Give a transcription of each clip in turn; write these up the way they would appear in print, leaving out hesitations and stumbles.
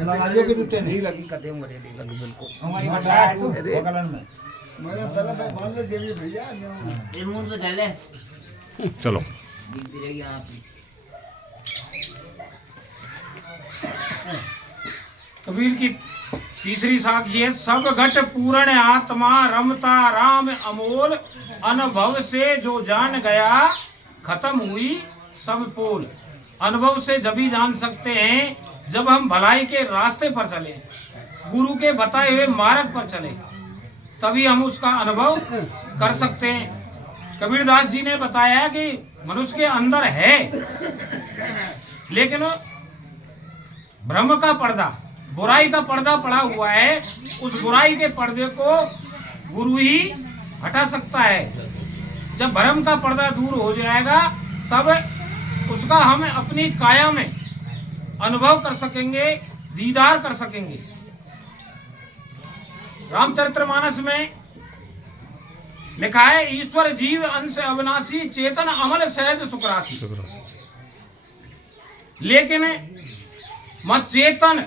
लगाइयो कि दूते नहीं लगी कदे मरे नहीं लगी बिल्कुल हमारी बटाया तू बगलन में मेरा तला पे बांध ले देवी भैया ये मुंह पे डाले चलो दिखती रहेगी आप कबीर की तीसरी साख ये सब घट पूर्ण आत्मा रमता राम अमोल अनुभव से जो जान गया खत्म हुई सब पोल। अनुभव से जब ही जान सकते हैं जब हम भलाई के रास्ते पर चले, गुरु के बताए हुए मार्ग पर चले, तभी हम उसका अनुभव कर सकते हैं। कबीरदास जी ने बताया कि मनुष्य के अंदर है, लेकिन भ्रम का पर्दा, बुराई का पर्दा पड़ा हुआ है। उस बुराई के पर्दे को गुरु ही हटा सकता है। जब भ्रम का पर्दा दूर हो जाएगा तब उसका हम अपनी काया में अनुभव कर सकेंगे, दीदार कर सकेंगे। रामचरितमानस में लिखा है, ईश्वर जीव अंश अविनाशी चेतन अमल सहज सुखराशि। लेकिन मत चेतन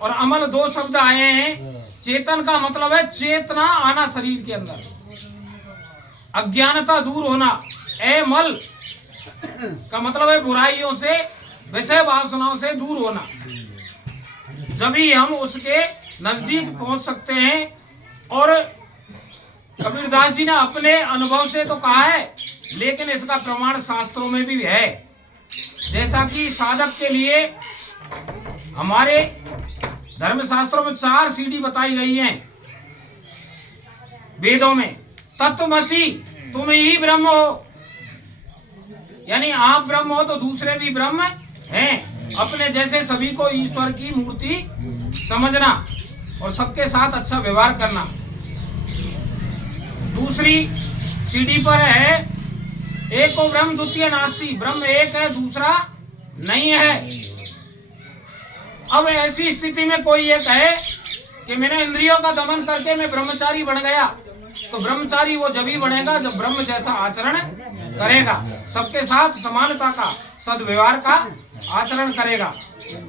और अमल दो शब्द आए हैं। चेतन का मतलब है चेतना आना शरीर के अंदर, अज्ञानता दूर होना। मल का मतलब है बुराइयों से, विषय वासनाओं से दूर होना। जब ही हम उसके नजदीक पहुंच सकते हैं। और कबीरदास जी ने अपने अनुभव से तो कहा है, लेकिन इसका प्रमाण शास्त्रों में भी है। जैसा कि साधक के लिए हमारे धर्मशास्त्रों में 4 सीढ़ी बताई गई हैं। वेदों में तत्वमसि तुम ही ब्रह्म हो, यानी आप ब्रह्म हो तो दूसरे भी ब्रह्म हैं। अपने जैसे सभी को ईश्वर की मूर्ति समझना और सबके साथ अच्छा व्यवहार करना। दूसरी सीढ़ी पर है, एको ब्रह्म द्वितीय नास्ति, ब्रह्म एक है दूसरा नहीं है। अब ऐसी स्थिति में कोई ये कहे कि मैंने इंद्रियों का दमन करके मैं ब्रह्मचारी बन गया, तो ब्रह्मचारी वो जब ही बनेगा जब ब्रह्म जैसा आचरण करेगा, सबके साथ समानता का, सद्व्यवहार का आचरण करेगा।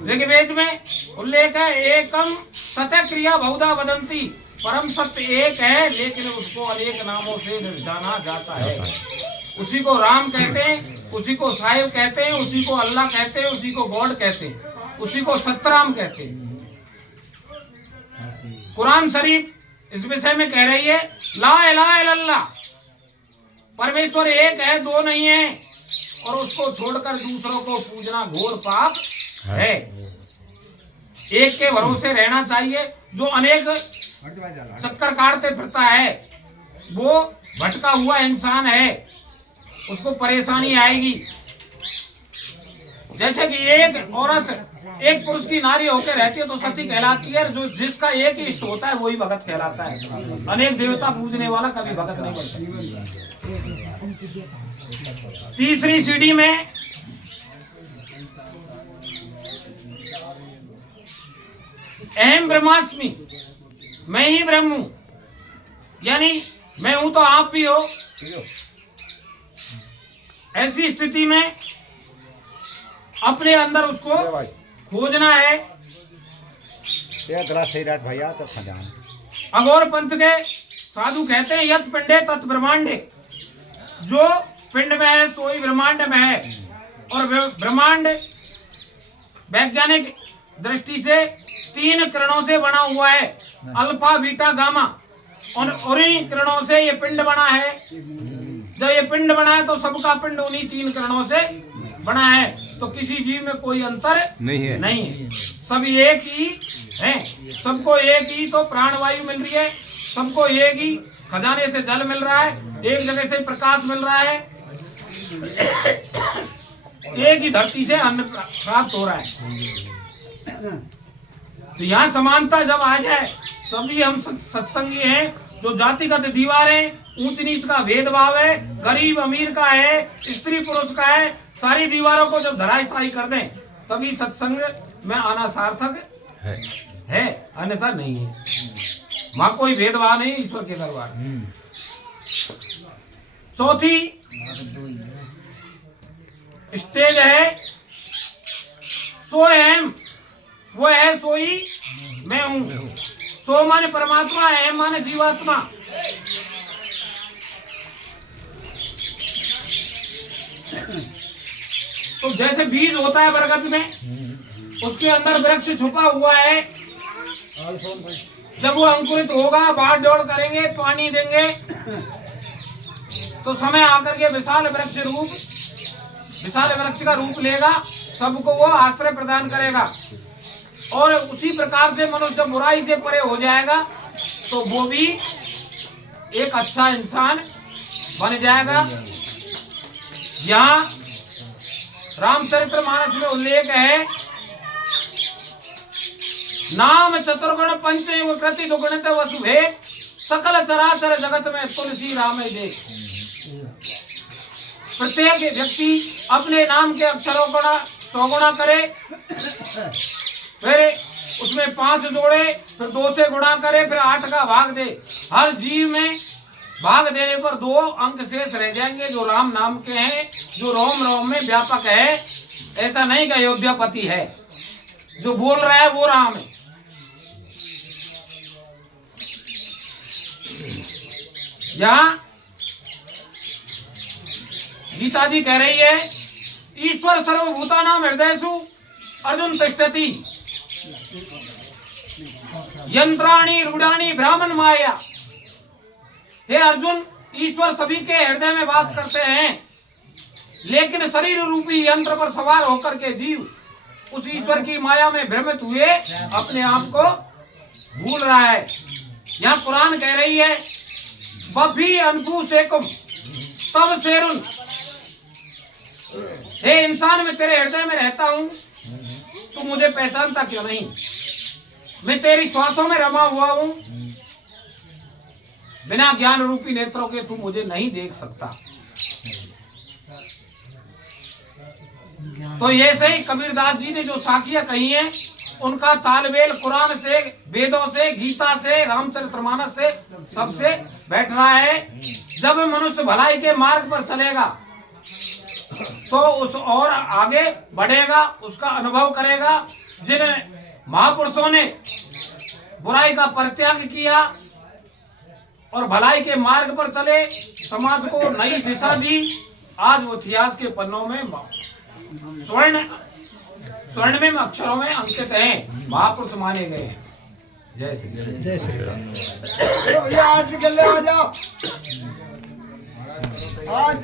ऋग्वेद में उल्लेख है, एकम सत्य क्रिया बहुधा वदंती, परम सत्य एक है लेकिन उसको अनेक नामों से जाना जाता है। उसी को राम कहते हैं, उसी को साहिब कहते हैं, उसी को अल्लाह कहते हैं, उसी को गॉड कहते हैं, उसी को सतराम कहते हैं। कुरान शरीफ इस विषय में कह रही है, ला इलाहा इल्लल्लाह, परमेश्वर एक है, दो नहीं है, और उसको छोड़कर दूसरों को पूजना घोर पाप है। एक के भरोसे रहना चाहिए। जो अनेक चक्कर काटते फिरता है वो भटका हुआ इंसान है, उसको परेशानी आएगी। जैसे कि एक औरत एक पुरुष की नारी होकर रहती है तो सती कहलाती है। जो जिसका एक ही इष्ट होता है वही भगत कहलाता है। अनेक देवता पूजने वाला कभी भगत नहीं बनता। तीसरी सीढ़ी में अहम ब्रह्मास्मि, मैं ही ब्रह्म हूं, यानी मैं हूं तो आप भी हो। ऐसी स्थिति में अपने अंदर उसको खोजना है। भैया तो खजान अघोर पंथ के साधु कहते हैं, यत पिंडे तत् ब्रह्मांडे, जो पिंड में है सोई ब्रह्मांड में है। और ब्रह्मांड वैज्ञानिक दृष्टि से 3 किरणों से बना हुआ है, अल्फा बीटा गामा, और उन्हीं किरणों से ये पिंड बना है। जब ये पिंड बना है तो सबका पिंड उन्हीं 3 किरणों से बना है। तो किसी जीव में कोई अंतर नहीं है, सब एक ही हैं। सबको एक ही तो प्राणवायु मिल रही है, सबको एक ही खजाने से जल मिल रहा है, एक जगह से प्रकाश मिल रहा है, एक ही धरती से अन्न प्राप्त हो रहा है। तो यहाँ समानता जब आ जाए, सभी हम सत्संगी हैं। जो जातिगत दीवारें, ऊंच नीच का भेदभाव है, गरीब अमीर का है, स्त्री पुरुष का है, सारी दीवारों को जब धराशायी कर दें तभी सत्संग में आना सार्थक है, अन्यथा नहीं है। वहां कोई भेदभाव नहीं ईश्वर के दरबार। चौथी स्टेज है, सोहम वो है सोई मैं हूं। सो माने परमात्मा, है माने जीवात्मा। तो जैसे बीज होता है बरगद में, उसके अंदर वृक्ष छुपा हुआ है। जब वो अंकुरित होगा, भाग दौड़ करेंगे, पानी देंगे, तो समय आकर के विशाल वृक्ष का रूप लेगा, सबको वो आश्रय प्रदान करेगा। और उसी प्रकार से मनुष्य जब बुराई से परे हो जाएगा तो वो भी एक अच्छा इंसान बन जाएगा। यहाँ रामचरितमानस में उल्लेख है, नाम चतुर्गुण पंचयुग कृति दुगुणित वसुभे, सकल चराचर जगत में तुलसी राम दे। प्रत्येक व्यक्ति अपने नाम के अक्षरों का चौगुना करे, फिर उसमें 5 जोड़े, फिर 2 से गुणा करे, फिर 8 का भाग दे। हर जीव में भाग देने पर 2 अंक शेष रह जाएंगे जो राम नाम के हैं, जो रोम रोम में व्यापक है। ऐसा नहीं कि अयोध्यापति है, जो बोल रहा है वो राम है। यहाँ गीता जी कह रही है, ईश्वर सर्वभूतानां हृदयेषु अर्जुन तिष्ठति, यंत्राणि रूढ़ाणि ब्राह्मण माया। हे अर्जुन, ईश्वर सभी के हृदय में वास करते हैं, लेकिन शरीर रूपी यंत्र पर सवार होकर के जीव उस ईश्वर की माया में भ्रमित हुए अपने आप को भूल रहा है। यहाँ कुरान कह रही है, बफी अनफुसेकुम तब शेरुन, हे इंसान मैं तेरे हृदय में रहता हूं, तू मुझे पहचानता क्यों नहीं? मैं तेरी श्वासों में रमा हुआ हूं, बिना ज्ञान रूपी नेत्रों के तू मुझे नहीं देख सकता। तो ये सही कबीरदास जी ने जो साखियां कही हैं, उनका तालमेल कुरान से, वेदों से, गीता से, रामचरितमानस से सबसे बैठ रहा है। जब मनुष्य भलाई के मार्ग पर चलेगा तो उस और आगे बढ़ेगा, उसका अनुभव करेगा। जिन महापुरुषों ने बुराई का परित्याग किया और भलाई के मार्ग पर चले, समाज को नई दिशा दी, आज वो इतिहास के पन्नों में स्वर्णिम अक्षरों में अंकित हैं, महापुरुष माने गए हैं। जय श्री राम। भैया आज निकल ले, आ जाओ आज।